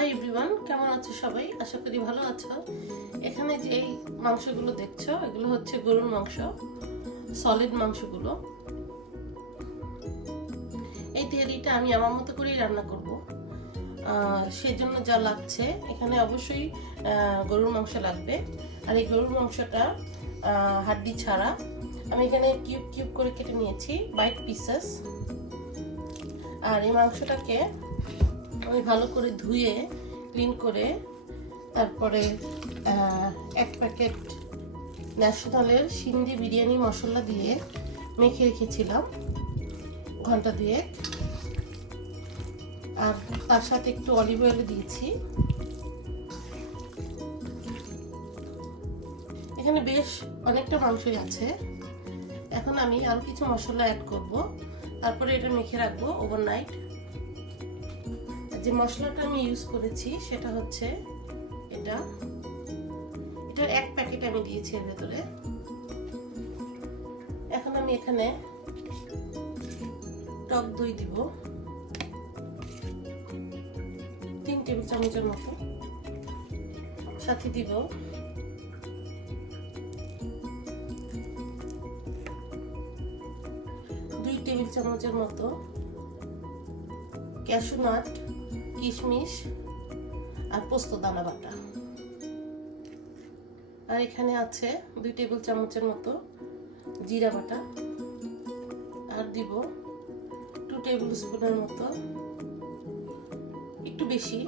Hi everyone, কেমন আছো সবাই? আশা করি ভালো আছো। এখানে যে মাংসগুলো দেখছো এগুলো হচ্ছে গরুর মাংস, সলিড মাংসগুলো। এই তেহারিটা আমি আমার মতো করেই রান্না করব। সেজন্য যা লাগছে এখানে অবশ্যই গরুর মাংস লাগবে। আর এই গরুর মাংসটা হাড্ডি ছাড়া আমি এখানে কিউব কিউব করে কেটে নিয়েছি, বাইট পিসেস। আর এই মাংসটাকে আমি ভালো করে ধুয়ে ক্লিন করে তারপরে এক প্যাকেট ন্যাশনালের সিন্ধি বিরিয়ানি মশলা দিয়ে মেখে রেখেছিলাম ঘন্টা দুয়েক। আর তার সাথে একটু অলিভ অয়েল দিয়েছি। এখানে বেশ অনেকটা মাংসই আছে। এখন আমি আরো কিছু মশলা অ্যাড করব, তারপরে এটা মেখে রাখবো ওভারনাইট। যে মশলাটা আমি ইউজ করেছি সেটা হচ্ছে এটার এক প্যাকেট আমি দিয়েছি এর ভেতরে। এখন আমি এখানে টক দই দিব 3 টেবিল চামচের মতো, সাথে দিব দুই টেবিল চামচের মতো ক্যাশু নাট, কিশমিশ আর পোস্ত দানা বাটা। আর এখানে আছে 2 টেবিল চামচের মতো জিরা বাটা। আর দিব 2 টেবিল স্পুনের মতো, একটু বেশি।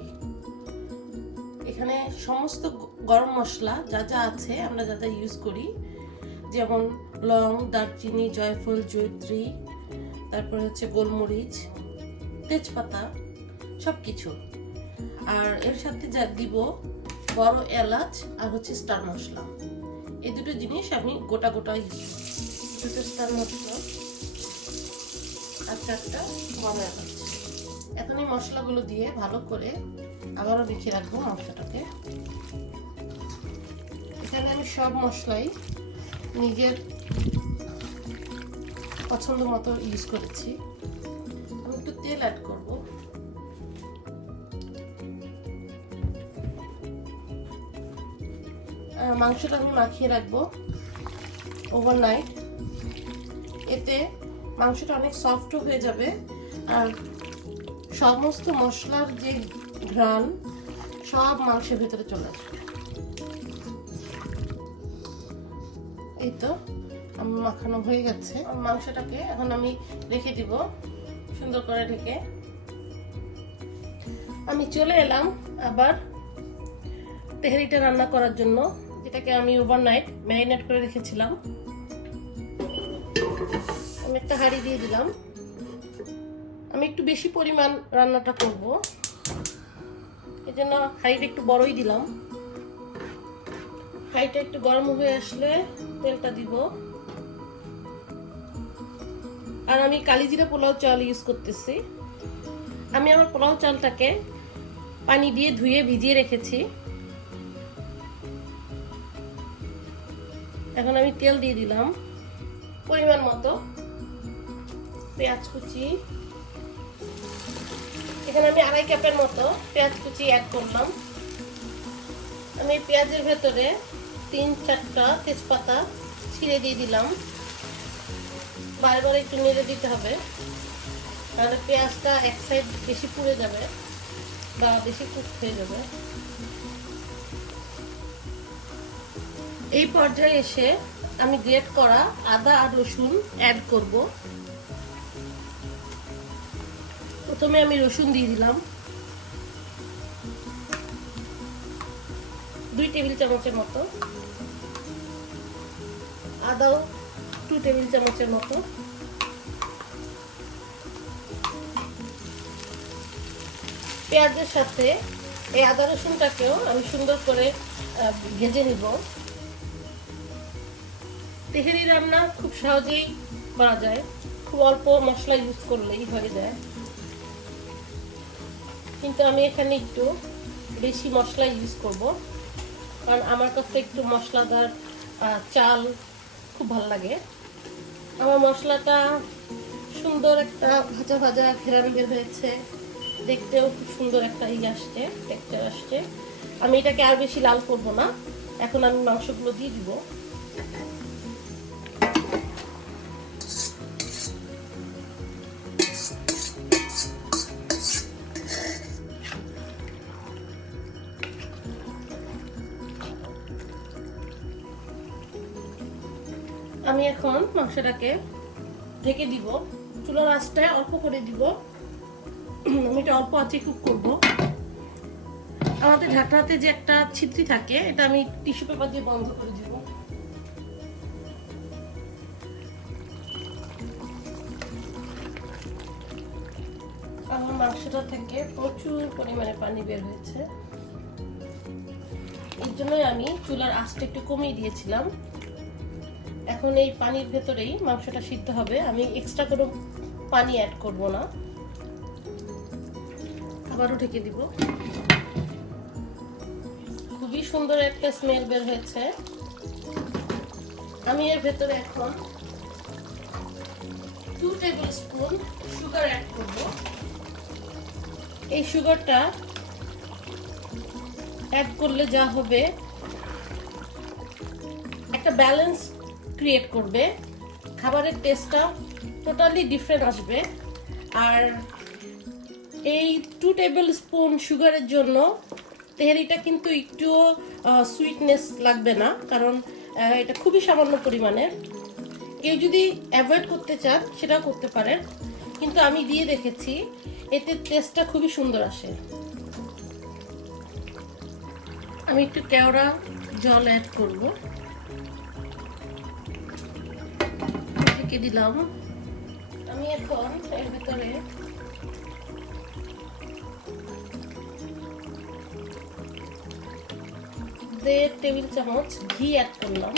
এখানে সমস্ত গরম মশলা যা যা আছে আমরা যা যা ইউজ করি, যেমন লং, দারচিনি, জয়ফল, জয়িত্রী, তারপরে হচ্ছে গোলমরিচ, তেজপাতা, সবকিছু। আর এর সাথে যা দিব বড় এলাচ আর হচ্ছে স্টার মশলা। এই দুটো জিনিস আমি গোটা গোটা দুটো স্টার মশলা আর 4টা বড় এলাচ। এখন এই মশলাগুলো দিয়ে ভালো করে আবারও মেখে রাখবো মাংসটাকে। এখানে আমি সব মশলাই নিজের পছন্দ মতো ইউজ করেছি। আমি একটু তেল অ্যাড করব। মাংসটা আমি মাখিয়ে রাখবো ওভারনাইট। এতে মাংসটা অনেক সফট হয়ে যাবে আর সমস্ত মশলার যে ঘ্রাণ সব মাংসের ভিতরে চলে আসবে। এই তো আমার মাখানো হয়ে গেছে। মাংসটাকে এখন আমি রেখে দিব সুন্দর করে ঢেকে। আমি চলে এলাম আবার তেহারিটা রান্না করার জন্য, যেটাকে আমি ওভারনাইট ম্যারিনেট করে রেখেছিলাম। আমি একটা হাঁড়ি দিয়ে দিলাম। আমি একটু বেশি পরিমাণ রান্নাটা করব, এই জন্য হাঁড়িটা একটু বড়ই দিলাম। হাঁড়িটা একটু গরম হয়ে আসলে তেলটা দিব। আর আমি কালিজিরা পোলাও চাল ইউজ করতেছি। আমি আমার পোলাও চালটাকে পানি দিয়ে ধুয়ে ভিজিয়ে রেখেছি। এখন আমি তেল দিয়ে দিলাম পরিমাণ মতো। পেঁয়াজ কুচি, এখানে আমি 2.5 কাপের মতো পেঁয়াজ কুচি অ্যাড করলাম। আমি পেঁয়াজের ভেতরে 3-4টা তেজপাতা ছিঁড়ে দিয়ে দিলাম। বারবার একটু নেড়ে দিতে হবে, তাহলে পেঁয়াজটা এক সাইড বেশি পুড়ে যাবে বা বেশি কুক হয়ে যাবে। এই পর্যায়ে এসে আমি গ্রেট করা আদা আর রসুন অ্যাড করব। প্রথমে আমি রসুন দিয়ে দিলাম 2 টেবিল চামচের মতো, আদাও 2 টেবিল চামচের মতো। পেঁয়াজের সাথে এই আদা রসুনটাকেও আমি সুন্দর করে ভেজে নিব। তেহারি রান্না খুব সহজেই করা যায়, খুব অল্প মশলা ইউজ করলেই হয়ে যায়। কিন্তু আমি এখানে একটু বেশি মশলা ইউজ করব, কারণ আমার কাছে একটু মশলাদার চাল খুব ভালো লাগে। আমার মশলাটা সুন্দর একটা ভাজা ভাজা ঘেরান বের হয়েছে। দেখতেও খুব সুন্দর একটা আসছে, টেক্সচার আসছে। আমি এটাকে আর বেশি লাল করব না। এখন আমি মাংসগুলো দিয়ে দিব। আমি এখন মাংসটাকে ঢেকে দিব। চুলার আঁচটা অল্প করে দিব। আমি এটা অল্প আঁচে কুক করব। আমাদের ঢাকনাতে যে একটা ছিদ্রি থাকে, এটা আমি টিস্যু পেপার দিয়ে বন্ধ করে দিব। আমার মাংসটা থেকে প্রচুর পরিমাণে পানি বের হয়েছে। এর জন্যই আমি চুলার আঁচটা একটু কমিয়ে দিয়েছিলাম। এখন এই পানির ভেতরেই মাংসটা সিদ্ধ হবে। আমি এক্সট্রা কোনো পানি অ্যাড করব না। আবারও ঢেকে দিব। খুবই সুন্দর একটা স্মেল বের হয়েছে। আমি এর ভেতরে এখন 2 টেবিল স্পুন সুগার অ্যাড করব। এই সুগারটা অ্যাড করলে যা হবে, একটা ব্যালেন্স ক্রিয়েট করবে। খাবারের টেস্টটা টোটালি ডিফারেন্ট আসবে। আর এই 2 টেবিল স্পুন সুগারের জন্য তেহারিটা কিন্তু একটু সুইটনেস লাগবে না, কারণ এটা খুবই সামান্য পরিমাণের। কেউ যদি অ্যাভয়েড করতে চান সেটাও করতে পারেন, কিন্তু আমি দিয়ে দেখেছি এতে টেস্টটা খুবই সুন্দর আসে। আমি একটু কেওড়া জল অ্যাড করব। ঢেকে দিলাম। আমি এখন এর ভিতরে দেড় টেবিল চামচ ঘি অ্যাড করলাম।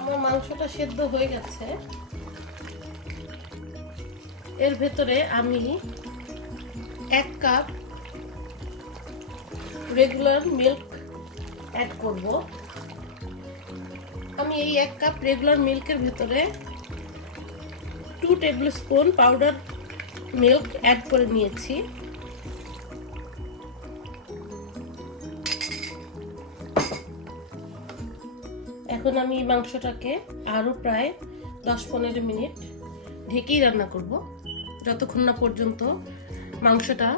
আমার মাংসটা সেদ্ধ হয়ে গেছে। এর ভেতরে আমি 1 কাপ রেগুলার মিল্ক অ্যাড করব। আমি এই 1 কাপ রেগুলার মিল্কের ভেতরে 2 tablespoon powder milk add করে নিয়েছি। এখন আমি মাংসটাকে আরো প্রায় 10-15 মিনিট ঢেকেই রান্না করব, যতক্ষণ না পর্যন্ত মাংসটা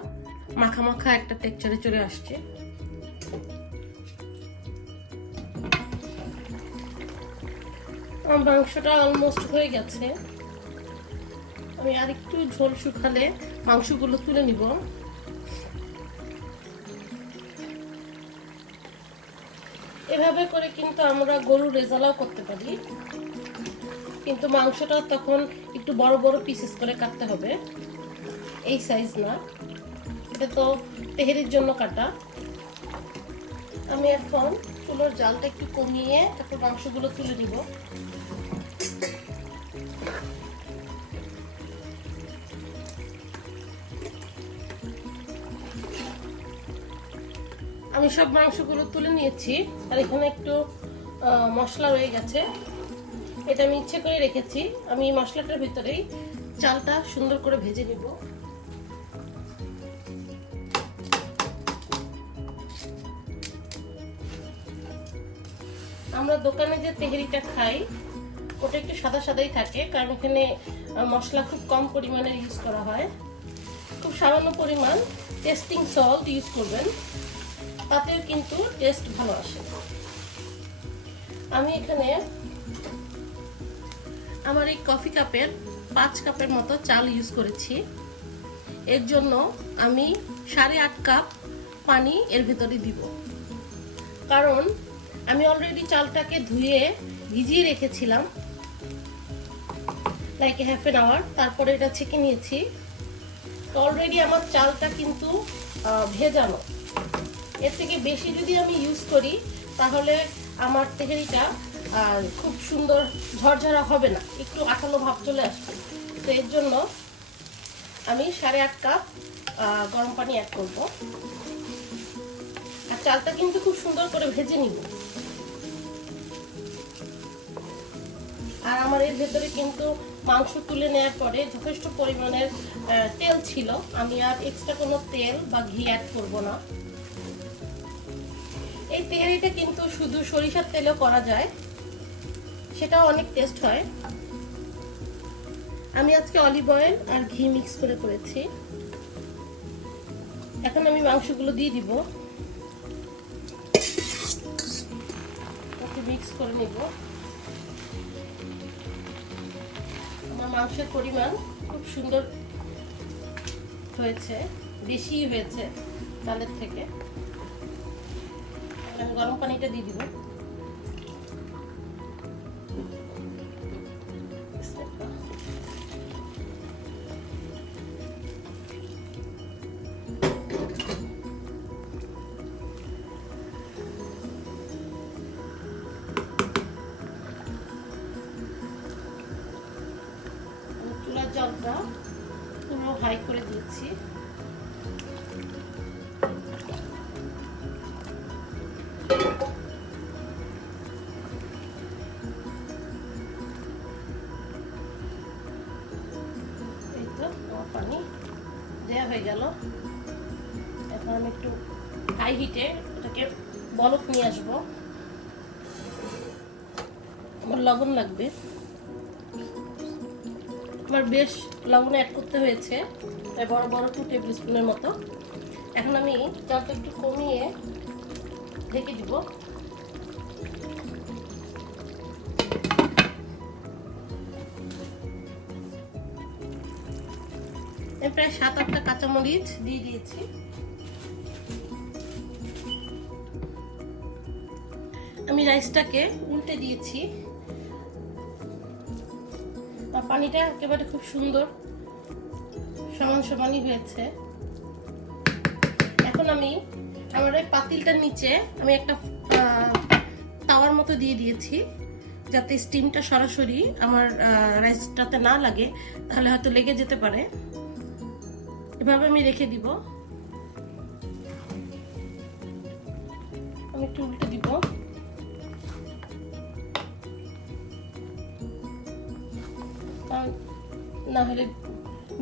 মাখা মাখা একটা টেক্সচারে চলে আসছে। আমার মাংসটা অলমোস্ট হয়ে গেছে। আমি আরেকটু ঝোল শুকালে মাংসগুলো তুলে নিব। এভাবে করে কিন্তু আমরা গরুর রেজালাও করতে পারি, কিন্তু মাংসটা তখন একটু বড় বড় পিসেস করে কাটতে হবে, এই সাইজ না। এটা তো তেহারির জন্য কাটা। আমি এখন চুলোর জালটা একটু কমিয়ে তারপর মাংসগুলো তুলে নিব। আমি সব মাংসগুলো তুলে নিয়েছি। আর এখানে একটু মশলা রয়ে গেছে, এটা আমি ইচ্ছে করে রেখেছি। আমি এই মশলাটার ভিতরেই চালটা সুন্দর করে ভেজে নিব। আমরা দোকানে যে তেহারিটা খাই ওটা একটু সাদা সাদাই থাকে, কারণ এখানে মশলা খুব কম পরিমাণের ইউজ করা হয়। খুব সামান্য পরিমাণ টেস্টিং সল্ট ইউজ করবেন, তাতেও কিন্তু টেস্ট ভালো আসে। আমি এখানে আমার এই কফি কাপের 5 কাপের মতো চাল ইউজ করেছি। এর জন্য আমি 8.5 কাপ পানি এর ভেতরে দিব, কারণ আমি অলরেডি চালটাকে ধুয়ে ভিজিয়ে রেখেছিলাম লাইক হাফ এন আওয়ার। তারপরে এটা ছেঁকে নিয়েছি। তো অলরেডি আমার চালটা কিন্তু ভেজানো। এর থেকে বেশি যদি আমি ইউজ করি তাহলে আমার তেহারিটা খুব সুন্দর ঝরঝরা হবে না, একটু আঠালো ভাব চলে আসবে। তো এর জন্য আমি 8.5 কাপ গরম পানি অ্যাড করব। আর চালটা কিন্তু খুব সুন্দর করে ভেজে নিব। আর আমার এর ভেতরে কিন্তু মাংস তুলে নেওয়ার পরে যথেষ্ট পরিমাণের তেল ছিল, আমি আর এক্সট্রা কোনো তেল বা ঘি অ্যাড করব না। এই তেহারিটা কিন্তু শুধু সরিষার তেলেও করা যায়, সেটাও অনেক টেস্ট হয়। আমি আজকে অলিভ অয়েল আর ঘি মিক্স করে করেছি। এখন আমি মাংসগুলো দিয়ে দিব, ওকে মিক্স করে নিব। আমার মাংসের পরিমাণ খুব সুন্দর হয়েছে, বেশি হয়েছে ডালের থেকে। আমি গরম পানিটা দিয়ে দিব। চুলার জলটা পুরো হাই করে দিচ্ছি। এই তো আমার পানি দেওয়া হয়ে গেল। এখন আমি একটু হাই হিটে এটাকে বলক নিয়ে আসবো। আমার লবণ লাগবে, আমার বেশ লবণ অ্যাড করতে হয়েছে, বড় বড় 2 টেবিল স্পুনের মতো। এখন আমি জলটা একটু কমিয়ে ঢেকে দিব। আমি প্রায় 7-8টা কাঁচামরিচ দিয়ে দিয়েছি। আমি রাইসটাকে উল্টে দিয়েছি। পানিটা একেবারে খুব সুন্দর সমান সমানই হয়েছে। এখন আমি আমার এই পাতিলটার নিচে আমি একটা তাওয়ার মতো দিয়ে দিয়েছি, যাতে স্টিমটা সরাসরি আমার রাইসটাতে না লাগে, তাহলে হয়তো লেগে যেতে পারে। এভাবে আমি রেখে দিব। আমি একটু উল্টে দিব। না হলে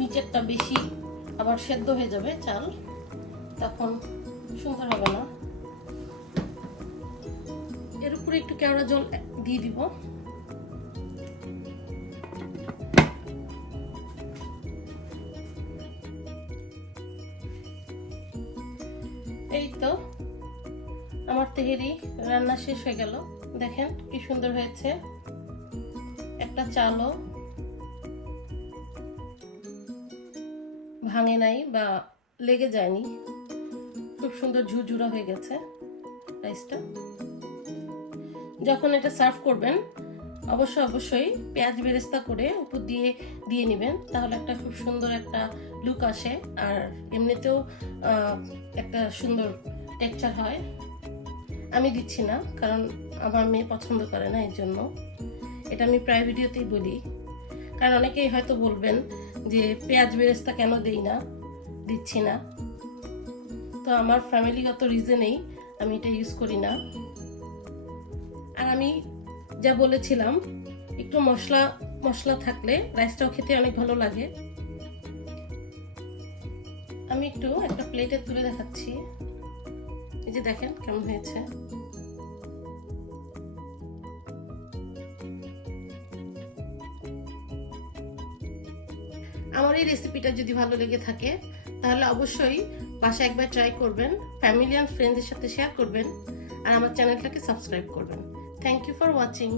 নিচেরটা বেশি আবার সেদ্ধ হয়ে যাবে চাল, তখন সুন্দর হবে না। এর উপরে একটু কেওড়া জল দিয়ে দিব। এই তো আমার তেহেরি রান্না শেষ হয়ে গেল। দেখেন কি সুন্দর হয়েছে, একটা চালও ভাঙে নাই বা লেগে যায়নি, খুব সুন্দর ঝুরঝুরা হয়ে গেছে রাইসটা। যখন এটা সার্ভ করবেন অবশ্যই পেঁয়াজ বেরেস্তা করে উপর দিয়ে নেবেন, তাহলে একটা খুব সুন্দর একটা লুক আসে, আর এমনিতেও একটা সুন্দর টেক্সচার হয়। আমি দিচ্ছি না, কারণ আমার মেয়ে পছন্দ করে না, এর জন্য এটা আমি প্রায় ভিডিওতেই বলি। কারণ অনেকেই হয়তো বলবেন যে পেঁয়াজ বেরেস্তা কেন দেই না, দিচ্ছি না। তো আমার ফ্যামিলিগত রিজনেই আমি এটা ইউজ করি না। আর আমি যা বলেছিলাম, একটু মশলা থাকলে রাইসটাও খেতে অনেক ভালো লাগে। আমি একটু একটা প্লেটে তুলে দেখাচ্ছি। এই যে দেখেন কেমন হয়েছে। আমার এই রেসিপিটা যদি ভালো লেগে থাকে তাহলে অবশ্যই বাসায় একবার ট্রাই করবেন, ফ্যামিলি আর ফ্রেন্ডসদের সাথে শেয়ার করবেন, আর আমার চ্যানেলটাকে সাবস্ক্রাইব করবেন। Thank you for watching.